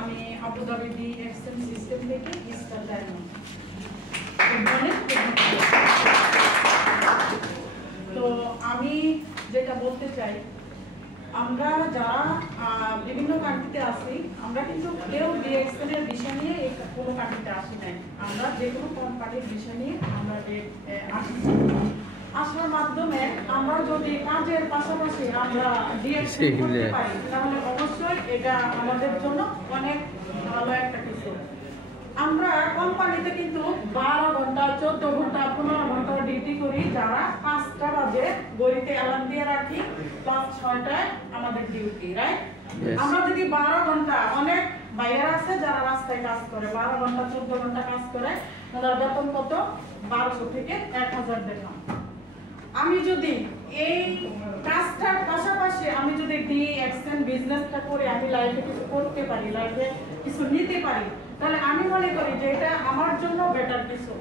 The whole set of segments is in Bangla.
আমি আবুধাবি ডিএক্সএন সিস্টেম থেকে ইস্টার ডায়মন্ড। তো আমি যেটা বলতে চাই, আমরা যারা বিভিন্ন কান্ট্রিতে আসি, আমরা কিন্তু কেউ ডিএক্সএন এর বিষয় নিয়ে কোনো কান্ট্রিতে আসি নাই। আমরা যে কোনো কোম্পানির বিষয় নিয়ে আমরা আসি। আসার মাধ্যমে আমরা যদি কাজের পাশাপাশি আমরা ডিএক্সএন করতে পারি, তাহলে অবশ্যই এটা আমাদের জন্য অনেক ভালো একটা কিছু। আমরা কোম্পানিতে কিন্তু 12 ঘন্টা 14 ঘন্টা 15 ঘন্টা ডিউটি করি, যারা 5টা বাজে গড়িতে অ্যালার্ম দিয়ে রাখি, প্লাস 6টায় আমাদের ডিউটি, রাইট? আমরা যদি 12 ঘন্টা, অনেক বাইরে আছে যারা রাস্তায় কাজ করে 12 ঘন্টা 14 ঘন্টা কাজ করে, তাদের বেতন কত? 1200 থেকে 1000 দিলাম। আমি যদি এই কাজটার পাশাপাশি আমি যদি ডিএক্সএন বিজনেসটা করে আমি লাইফে কিছু করতে পারি, লাইফে কিছু নিতে পারি, তাহলে আমি মনে করি যে এটা আমার জন্য বেটার কিছু।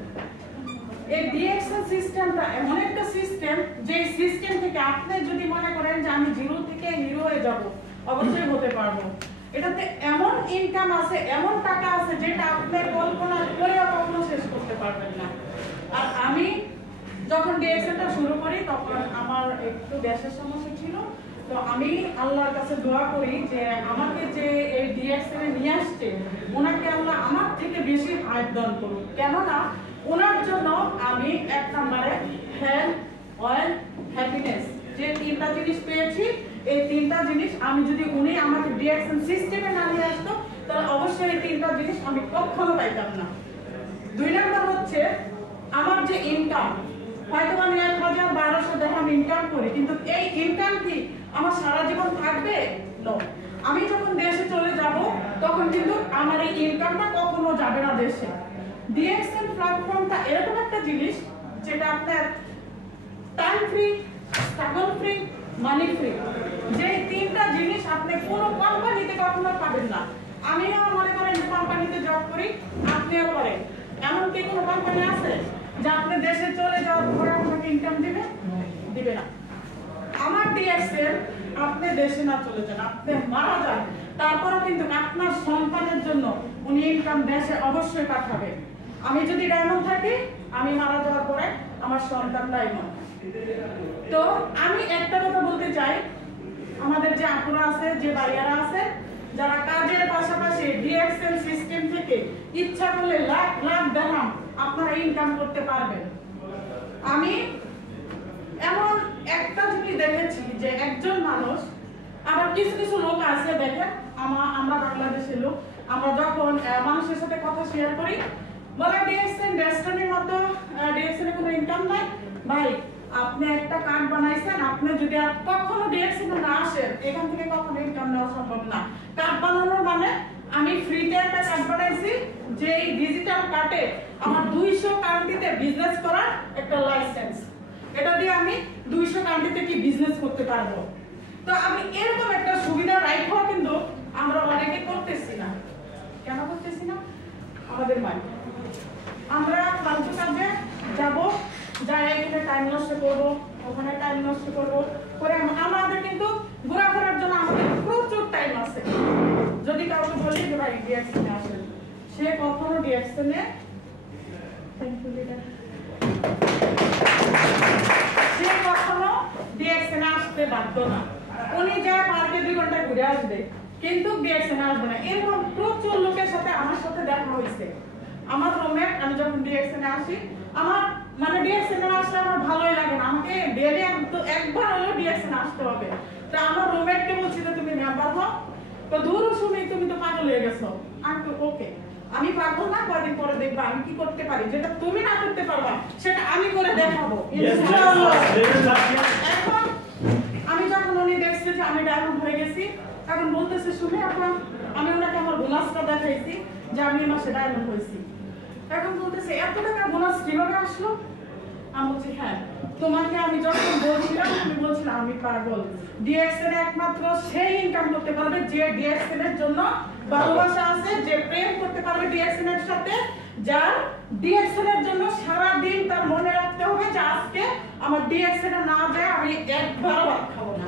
এই ডিএক্সএন সিস্টেমটা এমন একটা সিস্টেম, যে সিস্টেম থেকে আপনি যদি মনে করেন যে আমি জিরো থেকে হিরো হয়ে যাব, অবশ্যই হতে পারবো। এটাতে এমন ইনকাম আছে, এমন টাকা আছে, যেটা আপনি কল্পনা করেও কখনো শেষ করতে পারবেন না। আর আমি যখন ডিএক্সএনটা শুরু করি, তখন আমার একটু গ্যাসের সমস্যা ছিল। তো আমি আল্লাহর কাছে দোয়া করি যে আমাকে যে এই ডিএক্সএন এ নিয়ে আসছে, ওনাকে আল্লাহ আমার থেকে বেশি হায়াত দান করুন। কেননা ওনার জন্য আমি 1 নম্বরে হেলথ, ওয়েলথ, হ্যাপিনেস, যে 3টা জিনিস পেয়েছি। এই 3টা জিনিস আমি যদি উনি আমাকে ডিএক্সএন সিস্টেমে না নিয়ে আসতো, তাহলে অবশ্যই এই 3টা জিনিস আমি কখনো পাইতাম না। 2 নম্বর হচ্ছে আমার যে ইনকাম, হয়তো আমি 1000-1200 টাকা ইনকাম করি, কিন্তু এই ইনকাম কি আমার সারা জীবন থাকবে? না। আমি যখন দেশে চলে যাব, তখন কিন্তু আমার এই ইনকামটা কখনো যাবে না দেশে। ডিএক্সএন প্ল্যাটফর্মটা এরকম একটা জিনিস, যেটা আপনার টাইম ফ্রি, স্ট্রাগল ফ্রি, মানি ফ্রি। যে 3টা জিনিস আপনি কোনো কোম্পানিতে কখনো পাবেন না। আমিও মনে করেন কোম্পানিতে জব করি, আপনিও করেন। এমন কি কোনো কোম্পানি আছে যে আপনি দেশে চলে যাওয়ার পরে আপনাকে ইনকাম দিবে না? আমার ডিএক্সএন, আপনি দেশে না চলে যান, আপনি মারা যান, তারপরও কিন্তু আপনার সন্তানের জন্য উনি ইনকাম দেশে অবশ্যই পাঠাবে। আমি যদি ডায়মন্ড থাকি, আমি মারা যাওয়ার পরে আমার সন্তান ডায়মন্ড। তো আমি একটা কথা বলতে চাই, আমাদের যে আপুরা আছে, যে ভাইয়ারা আছে, যারা কাজের পাশাপাশি ডিএক্সএন সিস্টেম থেকে ইচ্ছা করলে লাখ লাখ দিরহাম আপনারা ইনকাম করতে পারবেন। আমি এমন একটা জিনিস দেখেছি যে একজন মানুষ, আবার কিছু কিছু লোক আছে, দেখেন আমরা বাংলাদেশের লোক, আমরা যখন মানুষের সাথে কথা শেয়ার করি, বলে ডিএক্সএন ডেস্টিনির মতো, ডিএক্সএন কোনো ইনকাম নাই। ভাই, আপনি একটা কার্ড বানাইছেন, আপনি যদি আর কখনো ডিএক্সএন না আসেন, এখান থেকে কখনো ইনকাম নেওয়া সম্ভব না। কার্ড বানানোর মানে আমি ফ্রিতে একটা কার্ড বানাইছি, যে এই ডিজিটাল কার্ডে আমার 200 কান্ট্রিতে বিজনেস করার একটা লাইসেন্স। এটা দিয়ে আমি 200 কান্ট্রিতে কি বিজনেস করতে পারবো। তো আমি এরকম একটা সুবিধা রাখা, কিন্তু আমরা অনেকে করতেছি না। কেন করতেছি না? আমাদের মাইন্ড, আমরা ফালতু কাজে যাব, যাই এখানে টাইম নষ্ট করবো, ওখানে টাইম নষ্ট করবো করে আমাদের কিন্তু ঘোরাফেরার জন্য আমাদের প্রচুর টাইম আছে। যদি কাউকে বলি যে ভাই ডিএক্সএন এ আসেন, সে কখনো ডিএক্সএন এ আসতে বাধ্য না। উনি যা পার্কে 2 ঘন্টা ঘুরে আসবে, কিন্তু ডিএক্সএন আসবে না। এরকম প্রচুর লোকের সাথে আমার সাথে দেখা হয়েছে। আমার রুমমেট, আমি যখন ডিএক্সএন এ আসি, আমার মানে ডিএক্সএন এ আসলে আমার ভালোই লাগে না, আমাকে ডেইলি একবার হলেও ডিএক্সএন আসতে হবে। তো আমার রুমমেটকে বলছি যে তুমি মেম্বার হও, তো দূর শুনি তুমি তো পাগল হয়ে গেছো। আমি তো ওকে, আমি পারবো না, কয়েকদিন পরে দেখবা আমি কি করতে পারি, যেটা তুমি না করতে পারবা সেটা আমি করে দেখাবো ইনশাআল্লাহ। এখন আমি যখন উনি দেখছে যে আমি ডায়মন্ড হয়ে গেছি, এখন বলতেছে শুনে এখন আমি ওনাকে আমার বোনাসটা দেখাইছি যে আমি এই মাসে ডায়মন্ড হয়েছি। এখন বলতেছে এত টাকা বোনাস কিভাবে আসলো? আমি বলছি হ্যাঁ, তোমাকে আমি যখন বলছিলাম তুমি বলছিলে আমি পাগল। ডিএক্সএন একমাত্র সেই ইনকাম করতে পারবে যে ডিএক্সএন এর জন্য ভালোবাসা আছে, যে প্রেম করতে পারবে ডিএক্সএন এর সাথে, যার ডিএক্সএন এর জন্য সারা দিন তার মনে রাখতে হবে যে আজকে আমার ডিএক্সএন এ না যায় আমি একবারও ভাত খাবো না।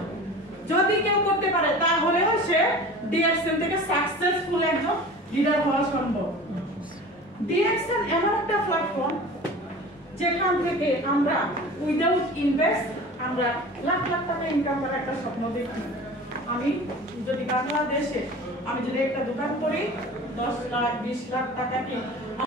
যদি কেউ করতে পারে তাহলেও সে ডিএক্সএন থেকে সাকসেসফুল সাকসেসফুল একজন লিডার হওয়া সম্ভব। ডিএক্সএন এমন একটা প্ল্যাটফর্ম যেখান থেকে আমরা উইদাউট ইনভেস্ট আমরা লাখ লাখ টাকা ইনকাম করার একটা স্বপ্ন দেখি। আমি যদি বাংলাদেশে আমি যদি একটা দোকান করি 10 লাখ 20 লাখ টাকা কি